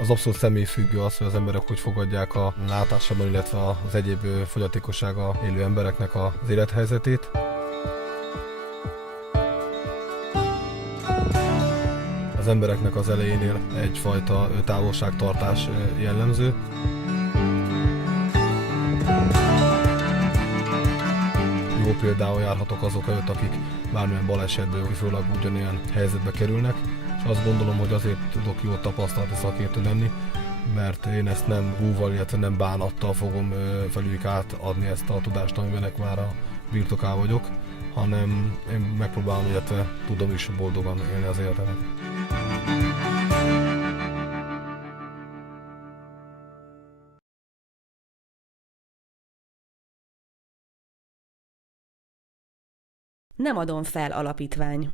Az abszolút személyfüggő az, hogy az emberek hogy fogadják a látásában, illetve az egyéb fogyatékossága élő embereknek az élethelyzetét. Az embereknek az elejénél egyfajta távolságtartás jellemző. Jó például járhatok azok előtt, akik bármilyen balesetből főleg ugyanilyen helyzetbe kerülnek, és azt gondolom, hogy azért tudok jó tapasztalati szakértő lenni, mert én ezt nem búval, illetve nem bánattal fogom felüljük átadni ezt a tudást, amiben már a birtokán vagyok, hanem én megpróbálom, illetve tudom is boldogan élni az életemet. Nem adom fel alapítvány.